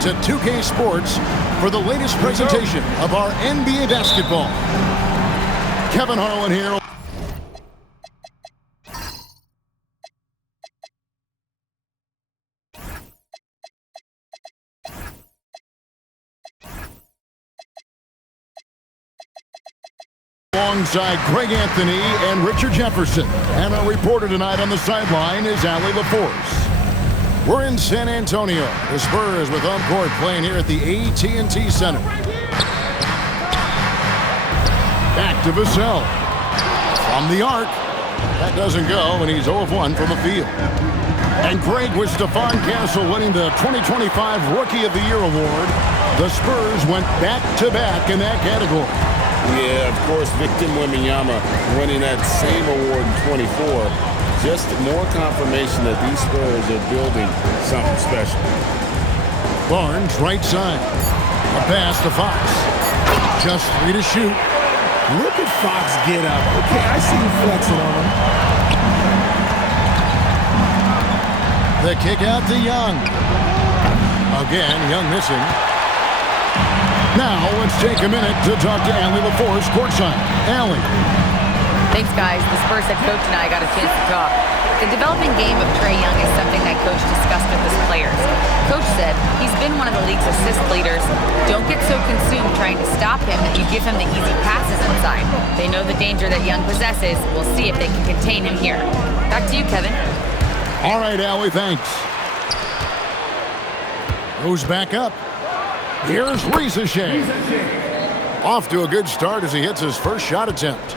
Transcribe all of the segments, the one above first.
to 2K Sports for the latest presentation of our NBA basketball. Kevin Harlan here. Alongside Greg Anthony and Richard Jefferson. And our reporter tonight on the sideline is Allie LaForce. We're in San Antonio. The Spurs with home court playing here at the AT&T Center. Back to Vassell. From the arc. That doesn't go, and he's 0 of 1 from the field. And Greg, with Stephon Castle winning the 2025 Rookie of the Year award, the Spurs went back-to-back in that category. Yeah, of course, Victor Wembanyama winning that same award in 24. Just more confirmation that these Spurs are building something special. Barnes, right side. A pass to Fox. Just 3 to shoot. Look at Fox get up. Okay, I see you flexing on him. The kick out to Young. Again, Young missing. Now, let's take a minute to talk to Allie LaForce, courtside. Allie. Thanks, guys. The Spurs head coach and I got a chance to talk. The developing game of Trae Young is something that Coach discussed with his players. Coach said he's been one of the league's assist leaders. Don't get so consumed trying to stop him that you give him the easy passes inside. They know the danger that Young possesses. We'll see if they can contain him here. Back to you, Kevin. All right, Allie, thanks. Goes back up. Here's Risacher. Off to a good start as he hits his first shot attempt.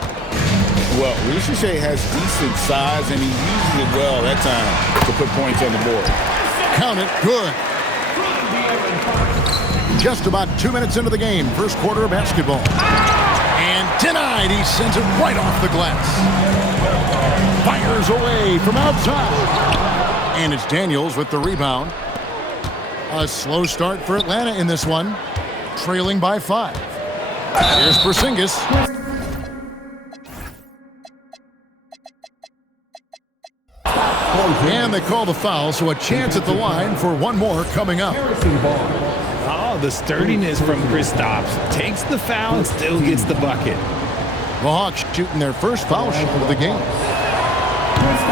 Well, Risacher has decent size, and he uses it well that time to put points on the board. Count it, good. Just about 2 minutes into the game, first quarter of basketball. And denied, he sends it right off the glass. Fires away from outside. And it's Daniels with the rebound. A slow start for Atlanta in this one, trailing by 5. Here's Porzingis. And they call the foul, so a chance at the line for one more coming up. Oh, the sturdiness from Kristaps. Takes the foul and still gets the bucket. The Hawks shooting their first foul shot of the game.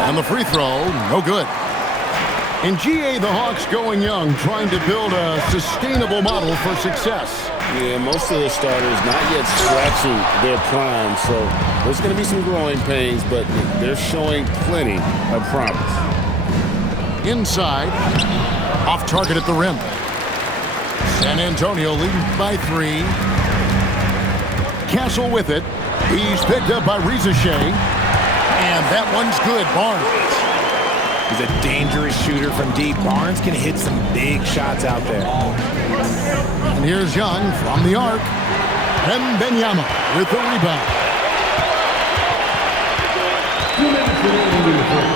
And the free throw, no good. In GA, the Hawks going young, trying to build a sustainable model for success. Yeah, most of the starters not yet scratching their prime, so there's going to be some growing pains, but they're showing plenty of promise. Inside, off target at the rim. San Antonio leading by 3. Castle with it. He's picked up by Risacher. And that one's good, Barnes. He's a dangerous shooter from deep. Barnes can hit some big shots out there. And here's Young from the arc. Wembanyama with the rebound.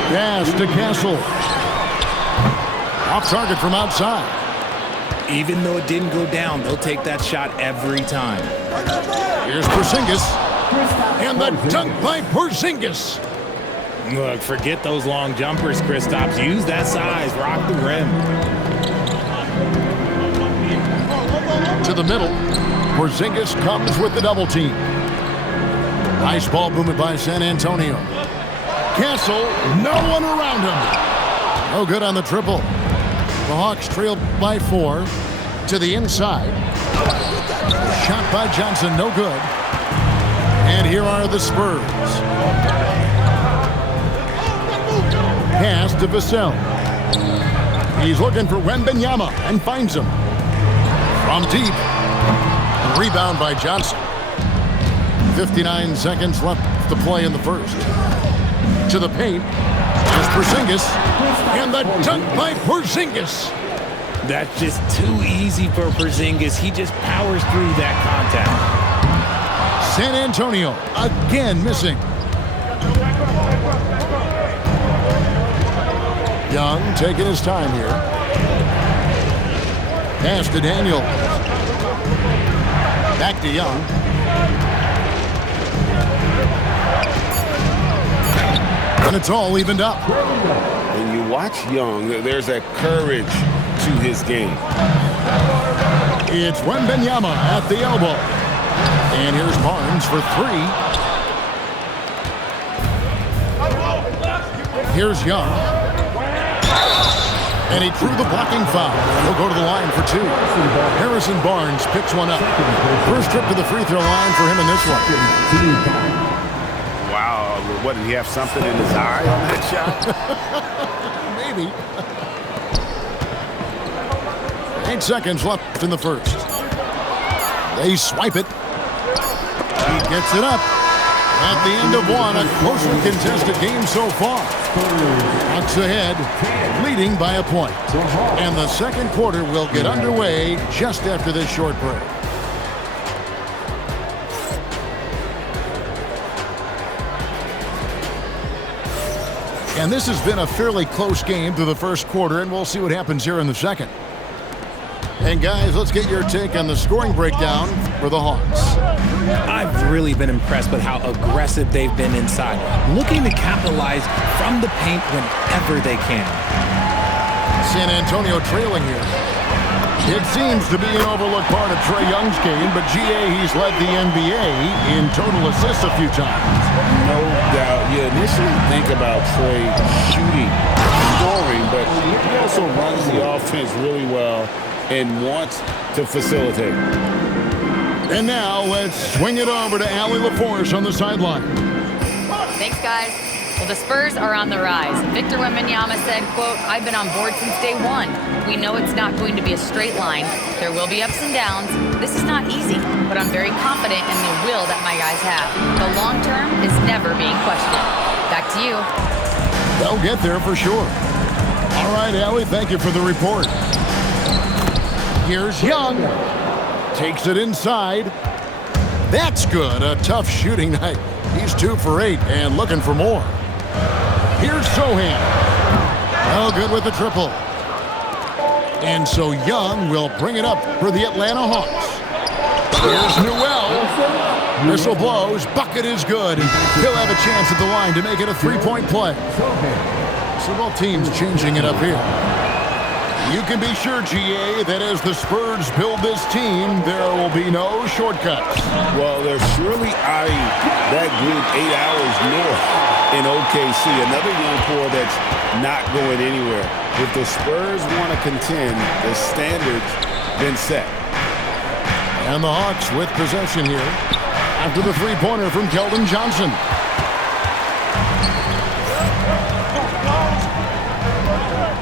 Pass to Castle. Off target from outside. Even though it didn't go down, they'll take that shot every time. Here's Porzingis. And the dunk by Porzingis. Look, forget those long jumpers, Kristaps. Use that size. Rock the rim. To the middle. Porzingis comes with the double team. Nice ball movement by San Antonio. Castle, no one around him. No good on the triple. The Hawks trailed by 4 to the inside. Shot by Johnson, no good. And here are the Spurs. Pass to Vassell. He's looking for Wembanyama and finds him. From deep. Rebound by Johnson. 59 seconds left to play in the first. To the paint. Here's Porzingis. And the dunk by Porzingis. That's just too easy for Porzingis. He just powers through that contact. San Antonio again missing. Young taking his time here. Pass to Daniel. Back to Young. And it's all evened up. When you watch Young, there's that courage to his game. It's Wembanyama at the elbow. And here's Barnes for three. Here's Young. And he drew the blocking foul. He'll go to the line for two. Harrison Barnes picks one up. First trip to the free throw line for him in this one. Wow, what, did he have something in his eye on that shot? Maybe. 8 seconds left in the first. They swipe it. He gets it up. At the end of one, a closely contested game so far. Bucks ahead, leading by a point. And the second quarter will get underway just after this short break. And this has been a fairly close game through the first quarter, and we'll see what happens here in the second. And guys, let's get your take on the scoring breakdown for the Hawks. I've really been impressed with how aggressive they've been inside, looking to capitalize from the paint whenever they can. San Antonio trailing here. It seems to be an overlooked part of Trae Young's game, but GA, he's led the NBA in total assists a few times. No doubt. You initially think about Trae shooting, scoring, but he also runs the offense really well and wants to facilitate. And now let's swing it over to Allie LaForce on the sideline. Thanks, guys. Well, the Spurs are on the rise. Victor Wembanyama said, quote, "I've been on board since day one. We know it's not going to be a straight line. There will be ups and downs. This is not easy, but I'm very confident in the will that my guys have. The long term is never being questioned." Back to you. They'll get there for sure. All right, Allie, thank you for the report. Here's Young. Takes it inside. That's good. A tough shooting night. He's 2 for 8 and looking for more. Here's Sohan. Oh, good with the triple. And so Young will bring it up for the Atlanta Hawks. Here's Newell. Whistle blows. Bucket is good. He'll have a chance at the line to make it a 3-point play. So both teams changing it up here. You can be sure, GA, that as the Spurs build this team, there will be no shortcuts. Well, they're surely eyeing that group 8 hours north in OKC. Another young core that's not going anywhere. If the Spurs want to contend, the standard's been set. And the Hawks with possession here after the three-pointer from Keldon Johnson.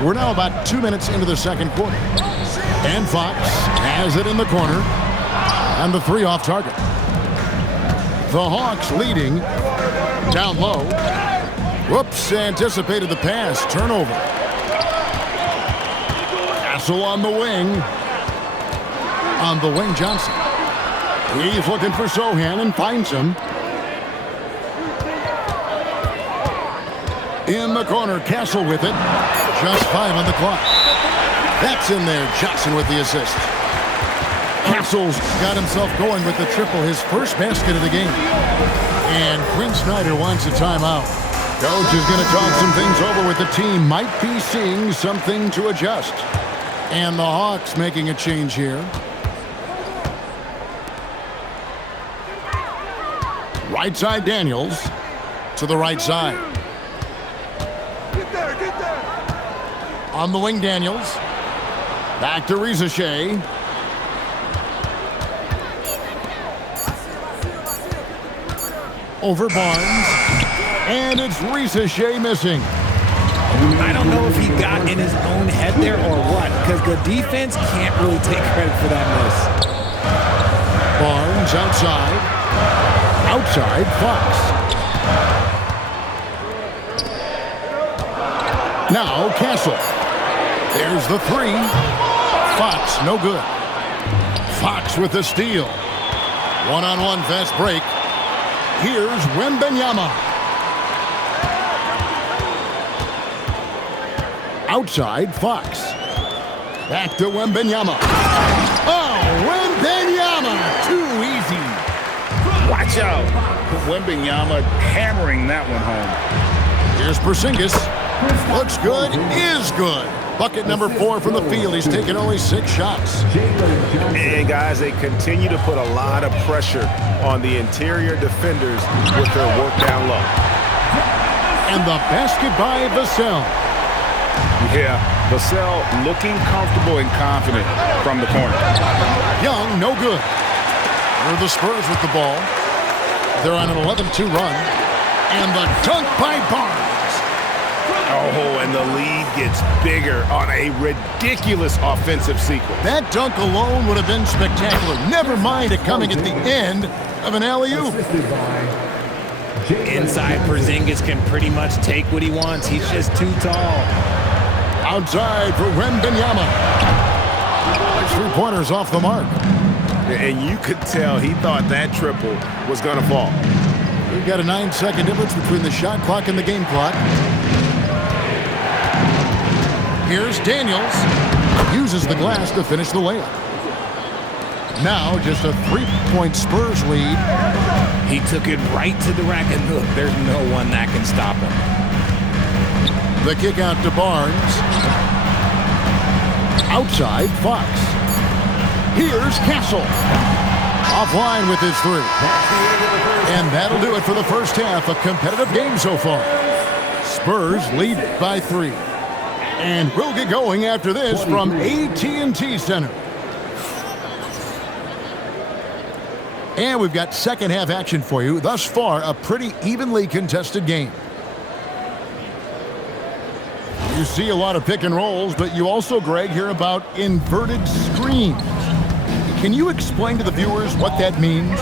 We're now about 2 minutes into the second quarter. And Fox has it in the corner. And the three off target. The Hawks leading. Down low. Whoops, anticipated the pass. Turnover. Castle on the wing. On the wing, Johnson. He's looking for Sohan and finds him. In the corner, Castle with it. Just 5 on the clock. That's in there. Johnson with the assist. Castle's got himself going with the triple, his first basket of the game. And Quinn Snyder wants a timeout. Coach is going to talk some things over with the team. Might be seeing something to adjust. And the Hawks making a change here. Right side Daniels to the right side. On the wing, Daniels. Back to Reza Shea. Over Barnes. And it's Reza Shea missing. I don't know if he got in his own head there or what, because the defense can't really take credit for that miss. Barnes outside. Outside, Fox. Now, Castle. There's the three. Fox, no good. Fox with the steal. One-on-one fast break. Here's Wembanyama. Outside, Fox. Back to Wembanyama. Oh, Wembanyama! Too easy. Watch out. Wembanyama hammering that one home. Here's Porzingis. Looks good, is good. Bucket number 4 from the field. He's taken only 6 shots. And, guys, they continue to put a lot of pressure on the interior defenders with their work down low. And the basket by Vassell. Yeah, Vassell looking comfortable and confident from the corner. Young, no good. Here are the Spurs with the ball. They're on an 11-2 run. And the dunk by Barnes. Oh, and the lead gets bigger on a ridiculous offensive sequence. That dunk alone would have been spectacular. Never mind it coming at the end of an alley-oop. Inside, Porzingis can pretty much take what he wants. He's just too tall. Outside for Wembanyama. 3-pointers off the mark. And you could tell he thought that triple was going to fall. We've got a 9-second difference between the shot clock and the game clock. Here's Daniels. Uses the glass to finish the layup. Now just a 3-point Spurs lead. He took it right to the rack, and look, there's no one that can stop him. The kick out to Barnes. Outside, Fox. Here's Castle. Offline with his 3. And that'll do it for the first half. A competitive game so far. Spurs lead by 3. And we'll get going after this from AT&T Center. And we've got second half action for you. Thus far, a pretty evenly contested game. You see a lot of pick and rolls, but you also, Greg, hear about inverted screens. Can you explain to the viewers what that means?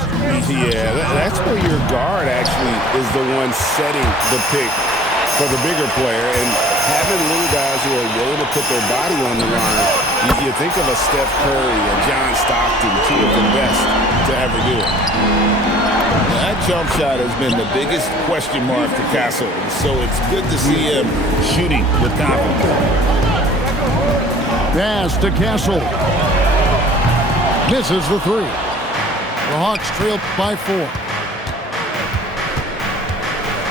Yeah, that's where your guard actually is the one setting the pick for the bigger player, and having little guys who are willing to put their body on the line, you think of a Steph Curry, a John Stockton, 2 of the best to ever do it. That jump shot has been the biggest question mark for Castle, so it's good to see him shooting with confidence. Pass to Castle. Misses the 3. The Hawks trail by 4.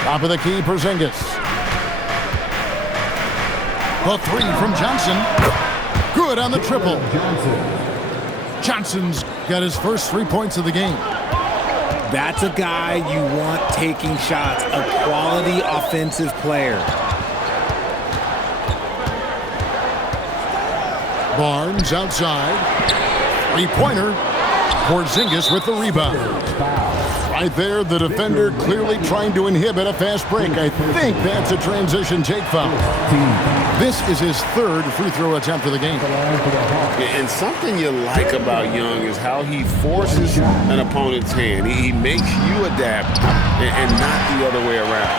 Top of the key, Porzingis. The 3 from Johnson. Good on the triple. Johnson's got his first 3 points of the game. That's a guy you want taking shots, a quality offensive player. Barnes outside. 3-pointer. Porzingis with the rebound. Right there, the defender clearly trying to inhibit a fast break. I think that's a transition take foul. This is his 3rd free throw attempt of the game. And something you like about Young is how he forces an opponent's hand. He makes you adapt and not the other way around.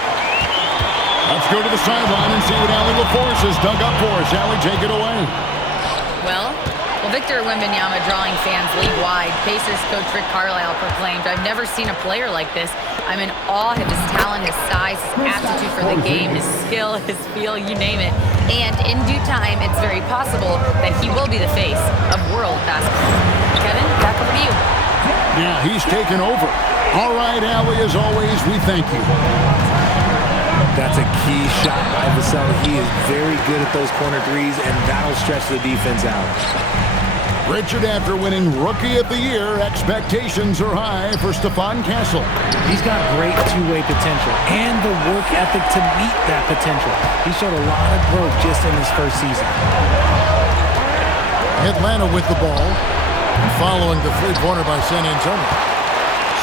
Let's go to the sideline and see what Allie LaForce has dug up for us. Allie, take it away. Well, Victor Wembanyama drawing fans league-wide. Pacers coach Rick Carlisle proclaimed, "I've never seen a player like this. I'm in awe of his talent, his size, his aptitude for the game, his skill, his feel, you name it. And in due time, it's very possible that he will be the face of world basketball." Kevin, back over to you. Yeah, he's taken over. All right, Allie, as always, we thank you. That's a key shot by Vassell. He is very good at those corner threes, and that'll stretch the defense out. Richard, after winning Rookie of the Year, expectations are high for Stephon Castle. He's got great two-way potential and the work ethic to meet that potential. He showed a lot of growth just in his first season. Atlanta with the ball, following the 3-pointer by San Antonio.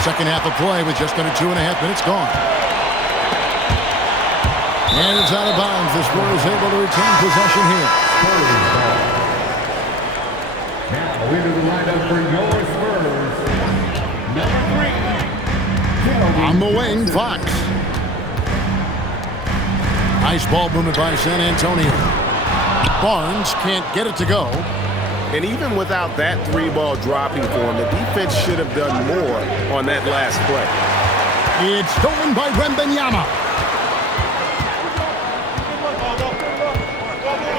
Second half of play with just under 2.5 minutes gone. And it's out of bounds. The Spurs able to retain possession here. Now into the lineup for your Spurs, number 3. On the wing, Fox. Nice ball movement by San Antonio. Barnes can't get it to go. And even without that 3-ball dropping for him, the defense should have done more on that last play. It's stolen by Wembanyama.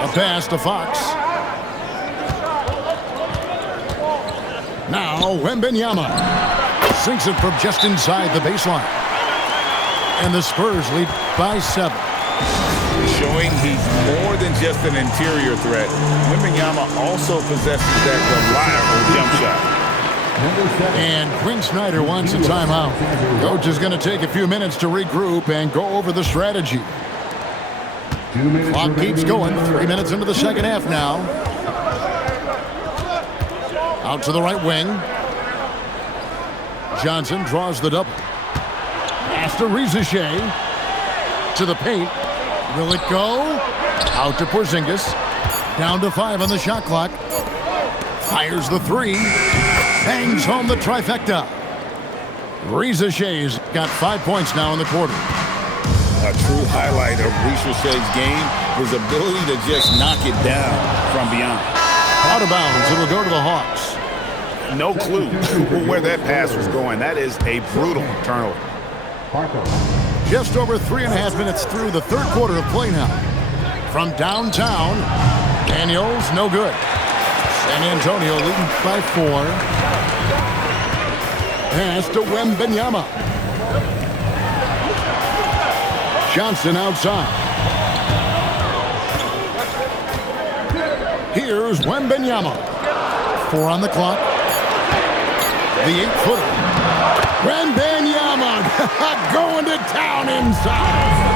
A pass to Fox. Now Wembanyama sinks it from just inside the baseline. And the Spurs lead by 7. Showing he's more than just an interior threat. Wembanyama also possesses that reliable jump shot. And Quinn Snyder wants a timeout. Coach is going to take a few minutes to regroup and go over the strategy. Clock keeps going. 3 minutes into the second half now. Out to the right wing. Johnson draws the double. Pass to Rizachet. To the paint. Will it go? Out to Porzingis. Down to 5 on the shot clock. Fires the three. Bangs home the trifecta. Rizachet's got 5 points now in the quarter. A true highlight of Rizachet's game, his ability to just knock it down from beyond. Out of bounds, it'll go to the Hawks. No clue where that pass was going. That is a brutal turnover. Just over 3.5 minutes through the third quarter of play now. From downtown, Daniels, no good. San Antonio leading by 4. Pass to Wembanyama. Johnson outside. Here's Wembanyama. 4 on the clock. The 8-footer. Wembanyama going to town inside.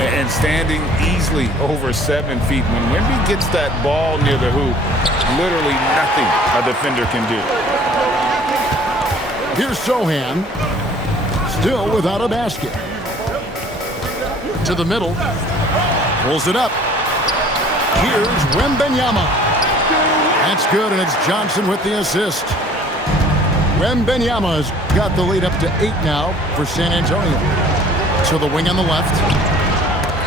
And standing easily over 7 feet. When Wemby gets that ball near the hoop, literally nothing a defender can do. Here's Sohan. Still without a basket. To the middle. Pulls it up. Here's Wembanyama. That's good, and it's Johnson with the assist. Wembanyama's got the lead up to 8 now for San Antonio. To the wing on the left.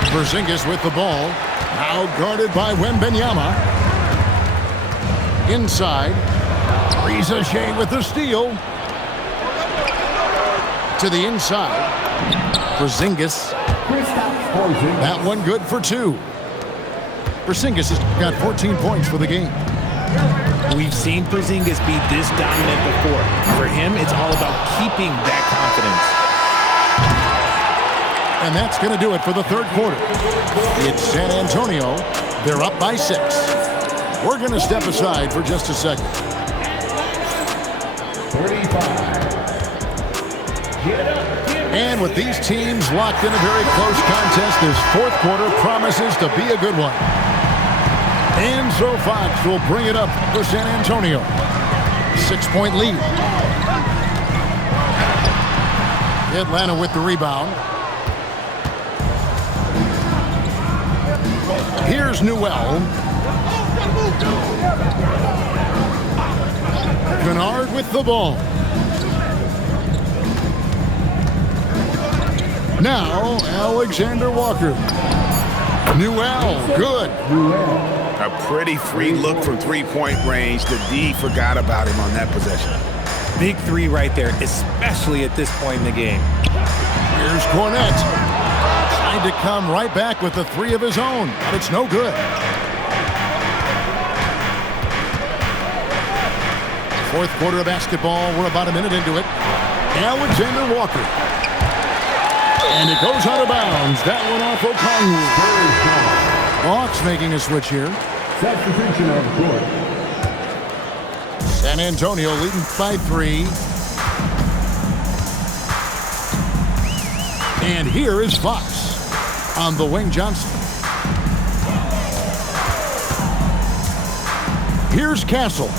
Porzingis with the ball. Now guarded by Wembanyama. Inside. Rizachet with the steal. To the inside. Porzingis. That one good for 2. Porzingis has got 14 points for the game. We've seen Porzingis be this dominant before. For him, it's all about keeping that confidence. And that's going to do it for the third quarter. It's San Antonio. They're up by 6. We're going to step aside for just a second. 35. And with these teams locked in a very close contest, this fourth quarter promises to be a good one. And so Fox will bring it up for San Antonio. 6-point lead. Atlanta with the rebound. Here's Newell. Kennard with the ball. Now, Alexander Walker. Newell, good. A pretty free look from three-point range. The D forgot about him on that possession. Big 3 right there, especially at this point in the game. Here's Cornette. Trying to come right back with the 3 of his own, but it's no good. Fourth quarter of basketball. We're about a minute into it. Alexander Walker. And it goes out of bounds. That one off Okongwu. Hawks making a switch here. Substitution on the court. San Antonio leading by 3. And here is Fox on the wing. Johnson. Here's Castle.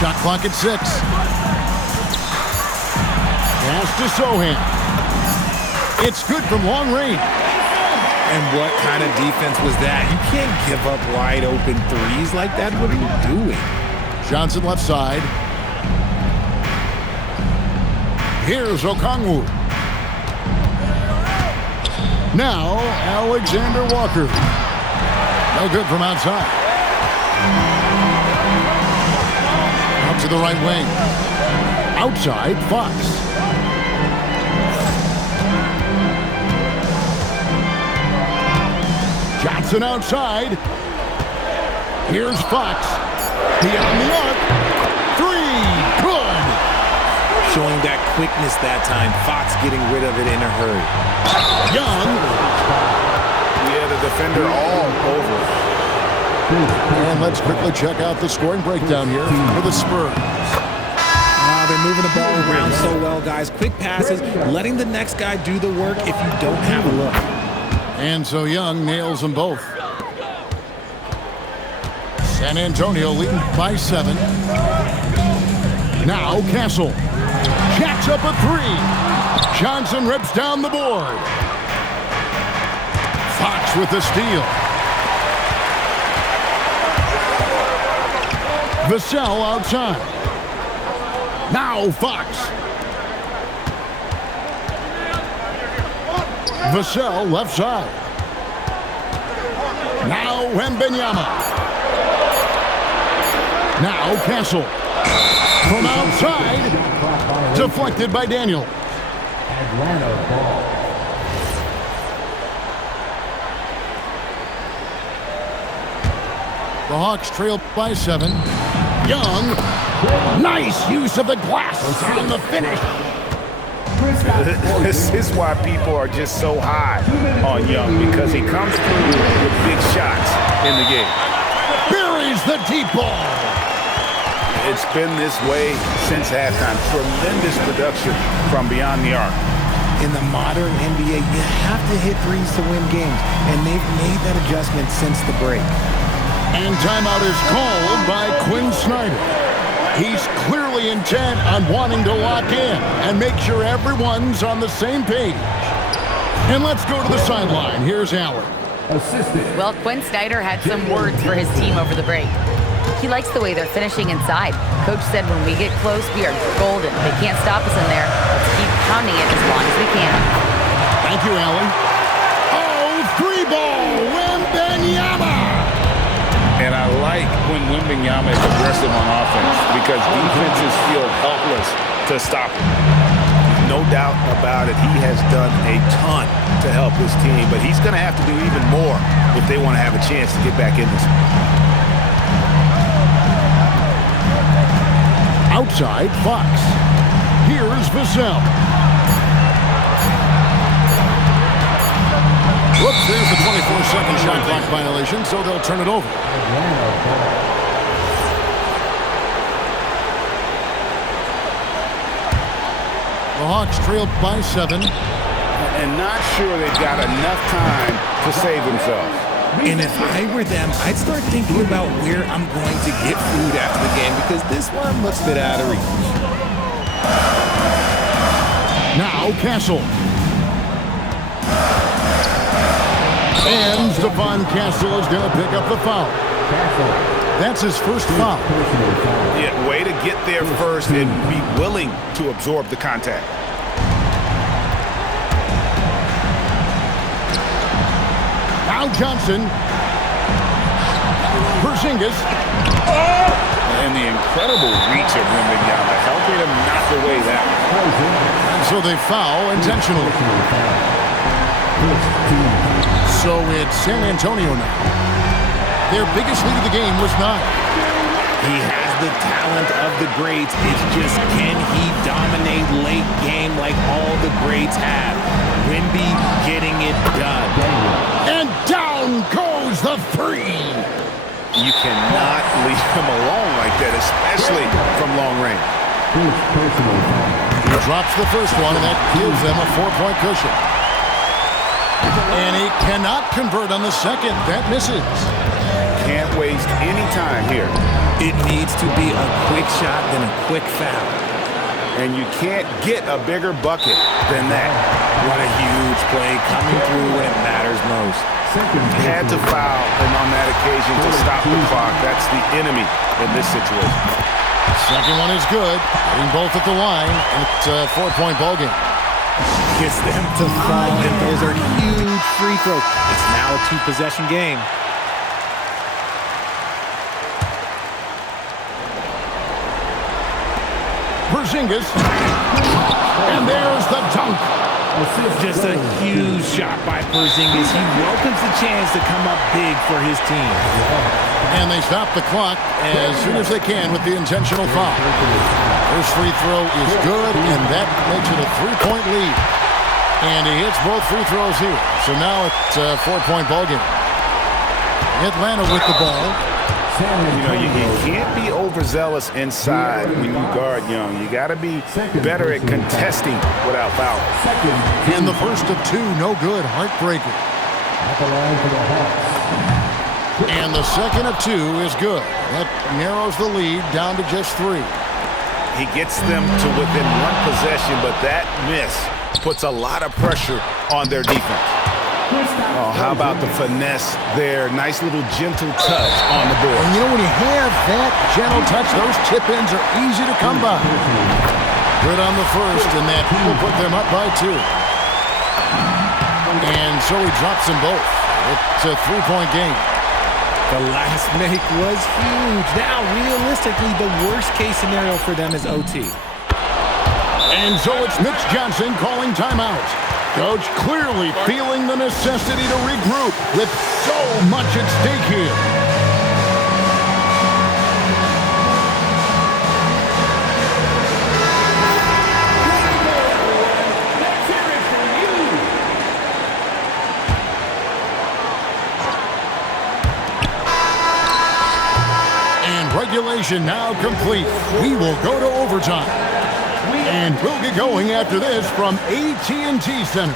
Shot clock at 6. Pass to Sohan. It's good from long range. And what kind of defense was that? You can't give up wide open 3s like that. What are you doing? Johnson left side. Here's Okongwu. Now Alexander Walker. No good from outside. Out to the right wing. Outside, Fox. Johnson outside. Here's Fox. Beyond the arc. 3. Good. Showing that quickness that time. Fox getting rid of it in a hurry. Young. Yeah, the defender all over it. And let's quickly check out the scoring breakdown here for the Spurs. They're moving the ball around so well, guys. Quick passes, letting the next guy do the work if you don't have a look. And so Young nails them both. San Antonio leading by 7. Now Castle jacks up a 3. Johnson rips down the board. Fox with the steal. Vassell outside. Now Fox. Vassell left side. Now Wembanyama. Now Castle. From outside. Deflected by Daniel. Atlanta ball. The Hawks trail by 7. Young. Nice use of the glass on the finish. This is why people are just so high on Young, because he comes through with big shots in the game. Buries the deep ball. It's been this way since halftime. Tremendous production from beyond the arc. In the modern NBA, you have to hit threes to win games, and they've made that adjustment since the break. And timeout is called by Quinn Snyder. He's clearly intent on wanting to lock in and make sure everyone's on the same page. And let's go to the sideline. Here's Allen. Assistant. Well, Quinn Snyder had some words for his team over the break. He likes the way they're finishing inside. Coach said when we get close, we are golden. They can't stop us in there. Let's keep pounding it as long as we can. Thank you, Allen. Oh, 3-ball, Wembanyama. And I like when Wembanyama is aggressive on offense, because defenses feel helpless to stop him. No doubt about it, he has done a ton to help his team, but he's going to have to do even more if they want to have a chance to get back in this. Outside, Fox. Here's Vassell. Whoops, there's the 24-second shot clock violation, so they'll turn it over. The Hawks trailed by 7. And not sure they've got enough time to save themselves. And if I were them, I'd start thinking about where I'm going to get food after the game, because this one looks a bit out of reach. Now Castle. And Stephon Castle is going to pick up the foul. That's his first foul. Yeah, way to get there first and be willing to absorb the contact. Now Johnson. Porzingis. And the incredible reach of Wembanyama, helping him knock away that one. So they foul intentionally. So it's San Antonio now. Their biggest lead of the game was 9. He has the talent of the greats. It's just, can he dominate late game like all the greats have? Wemby getting it done. And down goes the 3. You cannot leave him alone like that, especially from long range. He drops the first one, and that gives them a 4-point cushion. And he cannot convert on the second. That misses. Can't waste any time here. It needs to be a quick shot than a quick foul. And you can't get a bigger bucket than that. What a huge play coming through when it matters most. Had to foul, and on that occasion to stop the clock. That's the enemy in this situation. Second one is good. Getting both at the line, and it's a 4-point ball game. Gets them to fall, and those are huge free throws. It's now a 2-possession game. Porzingis. And there's the dunk. Just a huge shot by Porzingis. He welcomes the chance to come up big for his team. And they stop the clock as soon as they can with the intentional foul. First free throw is good, and that makes it a 3-point lead. And he hits both free throws here. So now it's a 4-point ball game. Atlanta with the ball. You know, you can't be overzealous inside when you guard Young. You got to be better at contesting without foul. And the first of two, no good. Heartbreaker. And the second of two is good. That narrows the lead down to just 3. He gets them to within one possession, but that miss puts a lot of pressure on their defense. Oh, how about the finesse there? Nice little gentle touch on the board. And you know, when you have that gentle touch, those chip-ins are easy to come by. Good on the first, and that will put them up by 2. And so he drops them both. It's a 3-point game. The last make was huge. Now, realistically, the worst-case scenario for them is OT. And so it's Mitch Johnson calling timeout. Coach clearly feeling the necessity to regroup with so much at stake here. And regulation now complete. We will go to overtime. And we'll get going after this from AT&T Center.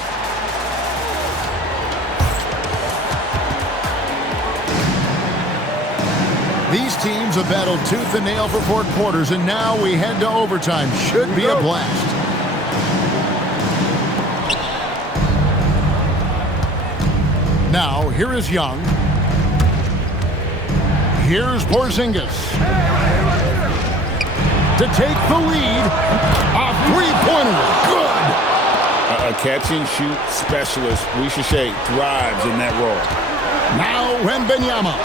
These teams have battled tooth and nail for 4 quarters, and now we head to overtime. Should be a blast. Now, here is Young. Here's Porzingis. To take the lead, a 3-pointer, good! A catch-and-shoot specialist, Richache, thrives in that role. Now Wembanyama,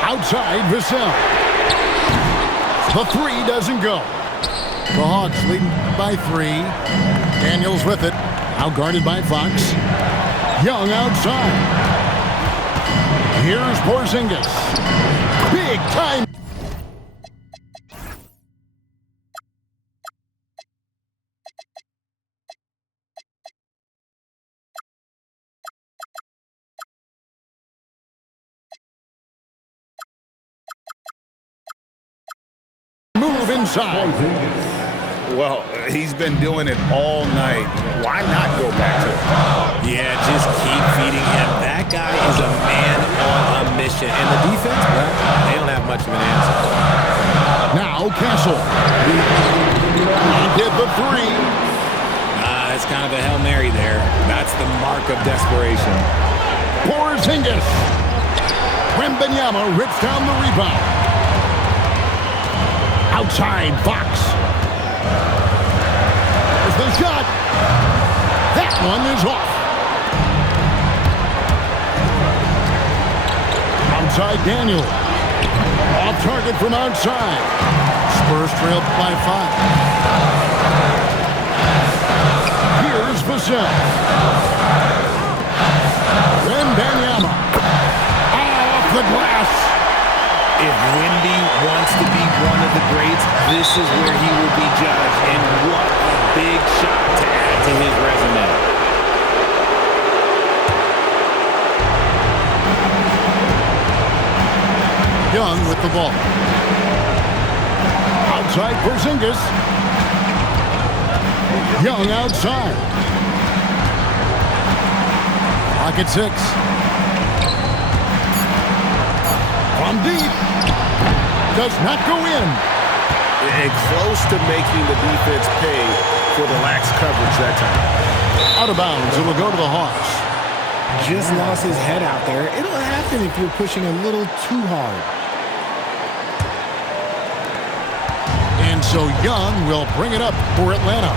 outside Vassell. The 3 doesn't go. The Hawks leading by 3. Daniels with it, out guarded by Fox. Young outside. Here's Porzingis. Big time. Move inside. Well, he's been doing it all night. Why not go back to it? Yeah, just keep feeding him. That guy is a man on a mission. And the defense, well, they don't have much of an answer. Now Castle. He did the 3. It's kind of a Hail Mary there. That's the mark of desperation. Porzingis. Wembanyama rips down the rebound. Outside Fox. There's the shot. That one is off. Outside Daniel. Off target from outside. Spurs trail by 5. Here's Vassell. Wembanyama. Off the glass. If Wemby wants to be one of the greats, this is where he will be judged. And what a big shot to add to his resume. Young with the ball. Outside Porzingis. Young outside. Clock at 6. From deep. Does not go in. And close to making the defense pay for the lax coverage that time. Out of bounds. It will go to the Hawks. Just lost his head out there. It'll happen if you're pushing a little too hard. And so Young will bring it up for Atlanta.